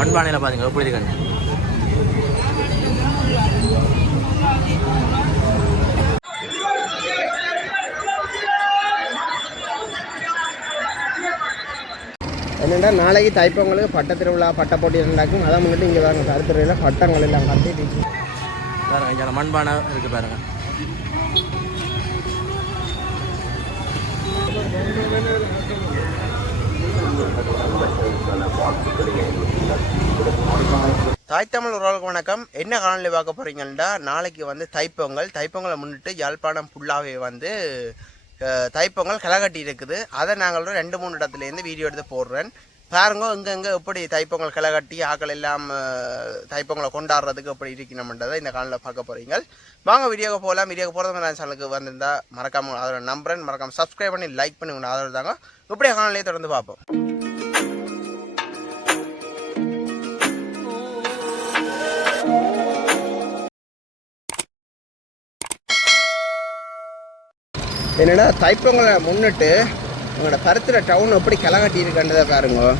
மண்பானையில் பாருங்க எப்படி இருக்காங்க. என்னென்னா நாளைக்கு தைப்பொங்கலுக்கு பட்ட திருவிழா பட்ட போட்டி இருந்தாக்கும் அதை முன்னிட்டு இங்கே வாங்க கருத்துறையில் பட்டங்கள் எல்லாம் கட்டிட்டு பாருங்க. இங்கே மண்பானை இருக்குது பாருங்க. தாய் தமிழ் உறவுகளுக்கு வணக்கம். என்ன காணொலி பார்க்க போகிறீங்கன்னா, நாளைக்கு வந்து தைப்பொங்கலை முன்னிட்டு யாழ்ப்பாணம் ஃபுல்லாகவே வந்து தைப்பொங்கல் களை கட்டி இருக்குது. அதை நாங்கள் 2-3 இடத்துலேருந்து வீடியோ எடுத்து போடுறேன். பாருங்க எங்கெங்கே எப்படி தைப்பொங்கல் களை கட்டி ஆக்கள் எல்லாம் தைப்பொங்கலை கொண்டாடுறதுக்கு எப்படி இருக்கணும்ன்றதை இந்த காணொலியில் பார்க்க போகிறீங்க. வாங்க வீடியோக்கு போகலாம். வீடியோக்கு போகிறது நான் சேனலுக்கு வந்திருந்தா மறக்காமல் ஆதரவு நம்புறேன். மறக்காமல் சப்ஸ்கிரைப் பண்ணி லைக் பண்ணி உங்கள் ஆதரவு தாங்க. இப்படியே காணொலியை தொடர்ந்து பார்ப்போம். என்னடா தைப்பொங்கலை முன்னிட்டு உங்களோட பருத்திர டவுன் எப்படி களை கட்டி இருக்கின்றதை பாருங்க.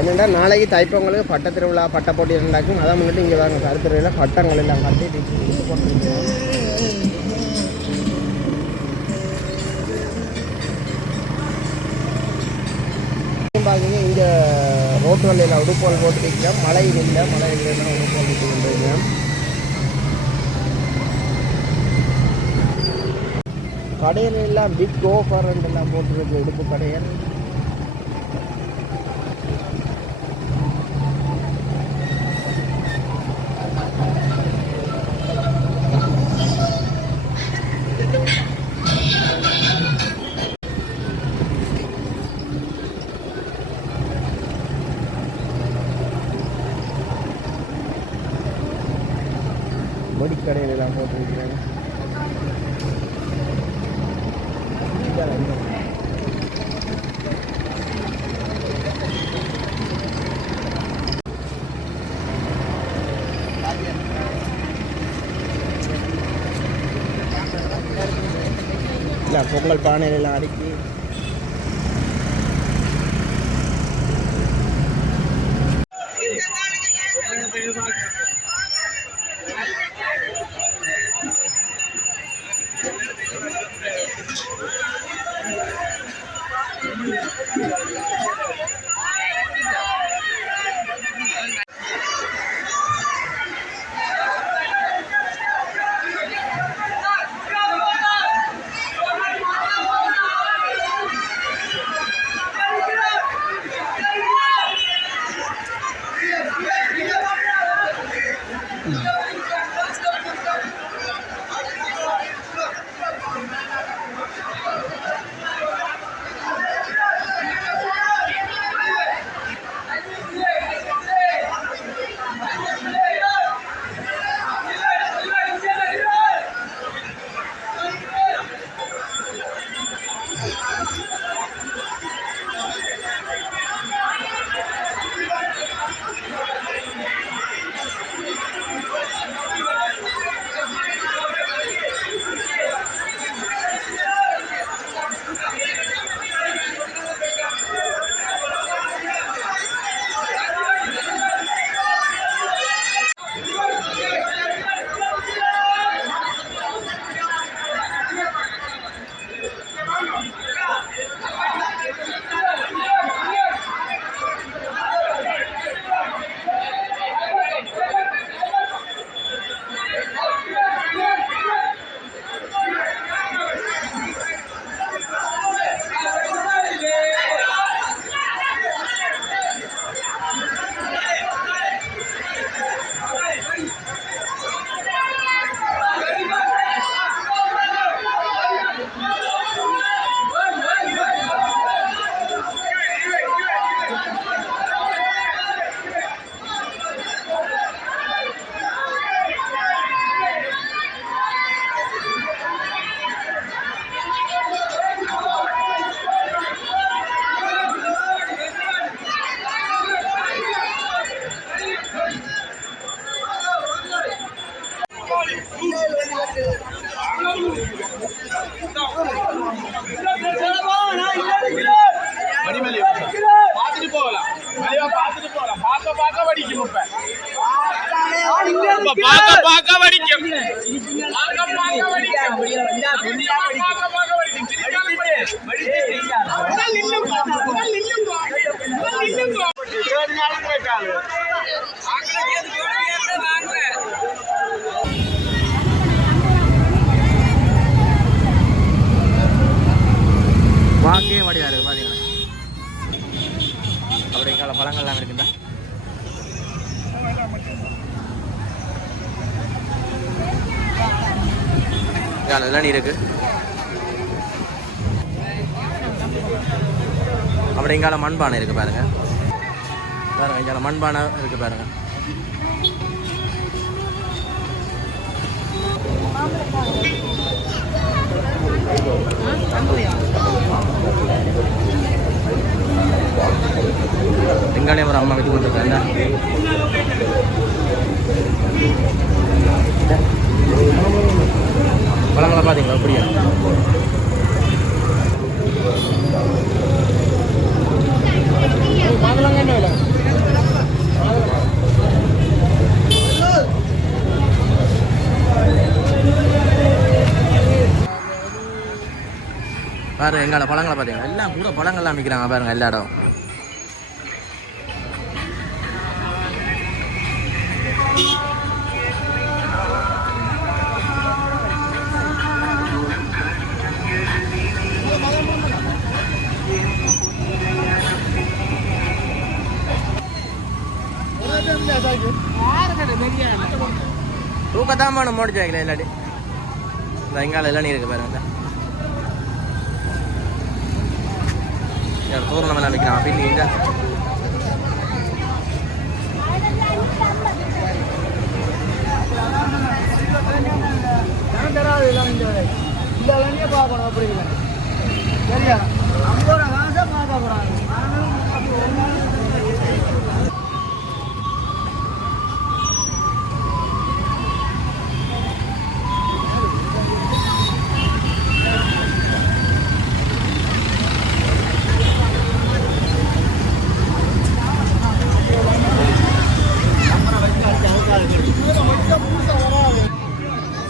என்னென்னா நாளைக்கு தைப்பொங்கலுக்கு பட்ட திருவிழா பட்ட போட்டி இருந்தாக்கும் அதை முன்னிட்டு இங்கே வாங்க கருத்துறையில் பட்டங்கள் எல்லாம் கட்டிட்டு போட்டுருக்கோம். பார்க்குங்க இங்கே ரோட்டு வழியில் உடுப்போல் போட்டுருக்கோம். மழை இல்லை உடுப்போல் விட்டு கொண்டிருக்கோம். கடையில் எல்லாம் பிக் ஓஃபர் எல்லாம் போட்டுருக்கு உடுப்பு கடையில். மடிக்கடையில் எல்லாம் போட்டுருக்கிறாங்க. இல்லை பொங்கல் பானையிலெல்லாம் அடுக்கி பார்த்துட்டு போகலாம் பார்த்துட்டு போகலாம் பார்க்க வடிக்கும் பார்க்க வடிக்கும் வாக்கே வடிவா இருக்கு பாத்தீங்களா. அப்படிங்கிற பழங்கள்லாம் இருக்குதா. இளநீர் இருக்கு. அப்படிங்கால மண்பானை இருக்கு பாருங்க. பாருங்க இங்கே மண்பானை இருக்கு பாருங்க. திங்காலே ஒரு அம்மா விட்டு கொண்டிருக்காங்க. பழங்களை பார்த்தீங்களா அப்படியா? பாருங்க எங்களோட பழங்களை பார்த்தீங்களா, எல்லாம் கூட பழங்கள்லாம் விற்கிறாங்க பாருங்க எல்லா இடம். தூக்கத்தான் போன முடிச்சாங்களே இல்லாட்டி இந்த எங்கால இளநீர் இருக்கு பாருங்க. தூரம் எல்லாம் வைக்கிறான் பின்னிங்க. பார்க்கணும் அப்படி சரியா 50 ரூபா காசை பார்க்க போறாங்க.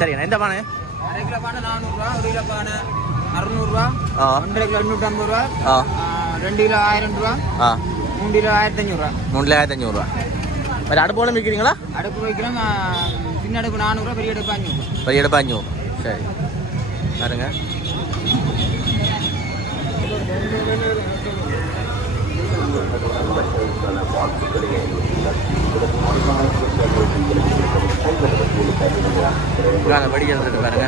சரிண்ணா எந்த பானை? அரை கிலோ பானை 400 ரூபா, 1 கிலோ பானை 600 ரூபா, 1 கிலோ 250 ரூபா, 2 கிலோ 1000 ரூபா, 3 கிலோ 1500 ரூபா. 3 கிலோ 1500 ரூபா. வேறு அடுப்போலும் விற்கிறீங்களா? அடுப்பு வைக்கிறோம். சின்ன அடுப்பு 400 ரூபா, பெரிய அடுப்பு 500 ரூபா. பெரிய அடுப்பு 500. சரி பாருங்க. வடிகள் இருக்கு பாருங்க.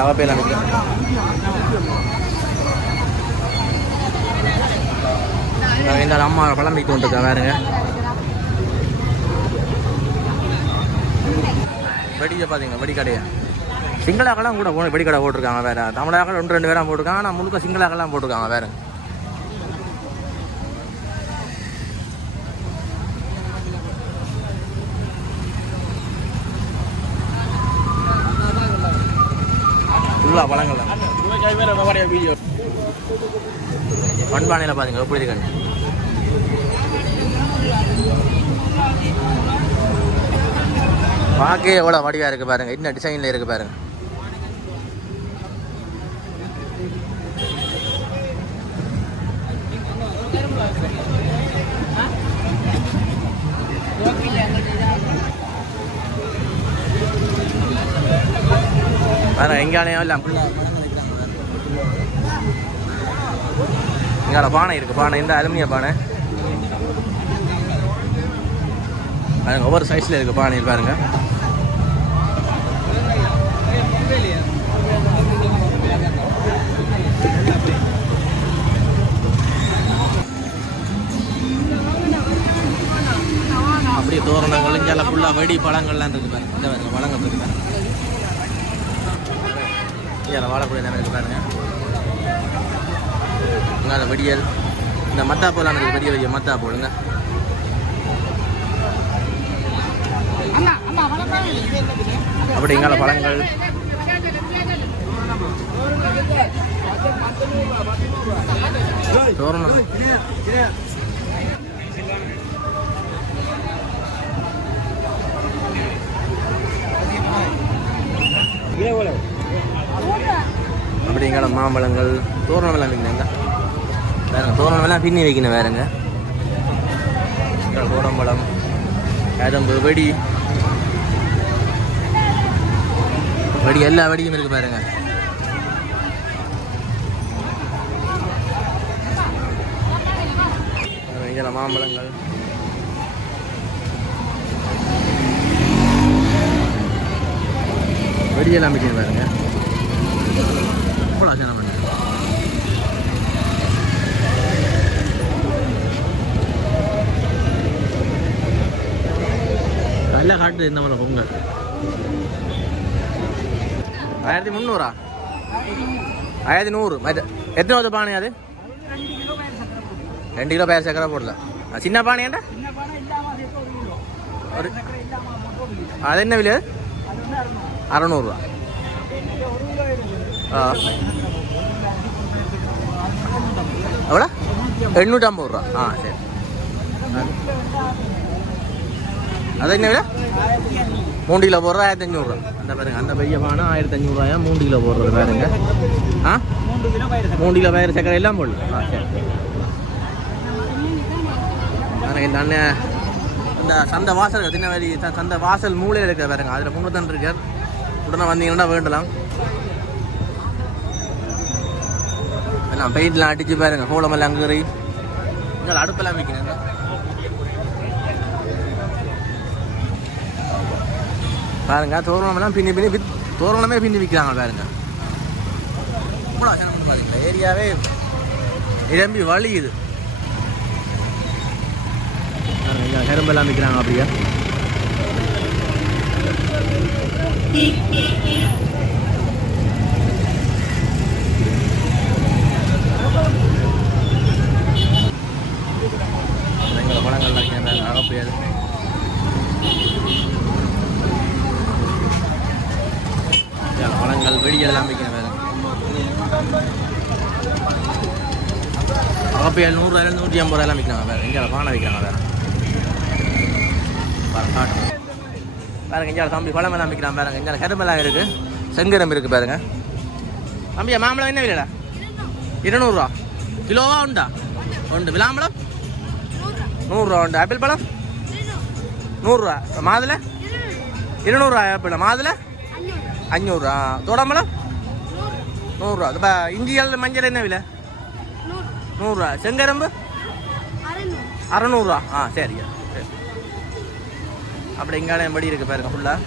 அவப்பையெல்லாம் இந்த அம்மா பழம் வைத்து கொண்டிருக்கா பாருங்க. வெடியை பார்த்தீங்க வெடிக்கடையை சிங்களாக்கெல்லாம் கூட வெடிக்கடை போட்டிருக்காங்க. வேற தமிழாக்கள் 1-2 பேராக போட்டிருக்காங்க. ஆனால் முழுக்க சிங்களாக்கெல்லாம் போட்டிருக்காங்க வேற. ஃபுல்லாக பழங்கள் தான். மண்பானையில் பார்த்தீங்க எப்படி இருக்காங்க. பார்க்கவே எவ்வளோ வடிவாக இருக்குது பாருங்கள். என்ன டிசைனில் இருக்குது பாருங்கள். வேறு எங்காலையும் இல்லை எங்கால பானை இருக்குது. பானை இந்த அலுமினிய பானை பாருங்க. ஒவ்வொரு சைஸில் இருக்குது பானையில் பாருங்க. தோரணங்கள் இங்கே ஃபுல்லாக வெடி பழங்கள்லாம் இருக்குது பாருங்க. இந்த பாருங்க பழங்கள் இருக்குது பாருங்க. இங்கே வாழக்கூடிய நேரம் இருக்குது பாருங்க. இங்கே வெடியல் இந்த மத்தாப்பூலாம் இருக்குது, பெரிய பெரிய மத்தாப்பூலுங்க. அப்படி இங்கால பழங்கள் தோரணம். அப்படி இங்கால மாம்பழங்கள் தோரணம் எல்லாம் வைக்கணுங்க. வேறுங்க தோரணம் எல்லாம் பின்னி வைக்கணும். வேறுங்க தோரம்பழம் கதம்பு வெடி வெடி எல்லா வெடியும் இருக்கு பாருங்க. இங்கே மாம்பழங்கள் வெடியெல்லாம் வைக்கணும் பாருங்க. ஜனம் பண்ண நல்ல காட்டு இந்த மாதிரி பொங்கல் 1300 1100 எத்தனை பானை அது? 2 கிலோ பயிர் சக்கரை போடல. சின்ன பானையாண்டா அது என்ன விலை? 600 எவ்வளோ? 850 சரி. அது என்ன விலை? 3 கிலோ போடுற 1500. அந்த பாருங்க அந்த பெரிய பானை 1500 3 கிலோ போடுறது பாருங்க. 3 கிலோ பயிர் சக்கரை எல்லாம் போடல. சரி இந்த அண்ணன் இந்த சந்தை வாசல் தினவெளி சந்தை வாசல் மூலையில் இருக்கிற பாருங்க. அதில் முன்னூத்தன் இருக்கார். உடனே வந்தீங்கன்னா வேண்டலாம். எல்லாம் பெயிண்ட்லாம் அடிச்சு பாருங்க. கோலமெல்லாம் அங்கறி இங்கே அடுப்பெல்லாம் வைக்கணுங்க. பாருங்க தோரணமெல்லாம் பின்னி பின்னி தோரணமே பின்னி விற்கிறாங்க பாருங்க. ஏரியாவே நிரம்பி வழியுது. கரும்பெல்லாம் விற்கிறாங்க அப்படியா. பழங்கள்லாம் அகப்பையாது. பழங்கள் வெடியெல்லாம் வைக்கிறேன் வேறு. அகப்பையால் 100 150 எல்லாம் விற்கிறாங்க வேறு. எங்கே பானை வைக்கிறாங்க வேறு. பாருங்க இங்கே தம்பி பழம் எல்லாம் விற்கிறான் பாருங்க. இங்கே கரும்பெல்லாம் இருக்குது. செங்கரம் இருக்குது பாருங்க. தம்பியா மாம்பழம் என்ன விலைடா? 200 கிலோவா உண்டா? உண்டு. விளாம்பழம் 100 உண்டு. ஆப்பிள் பழம் 100 மாதுளை 200 ஆப்பிள். மாதுளை 500 தோடம்பழம் 100. இப்போ இஞ்சிகள் மஞ்சள் என்ன விலை? 100. செங்கரம்பு 600. சரி சரி. அப்படி இங்கால படி இருக்கு பாருங்க ஃபுல்லாக.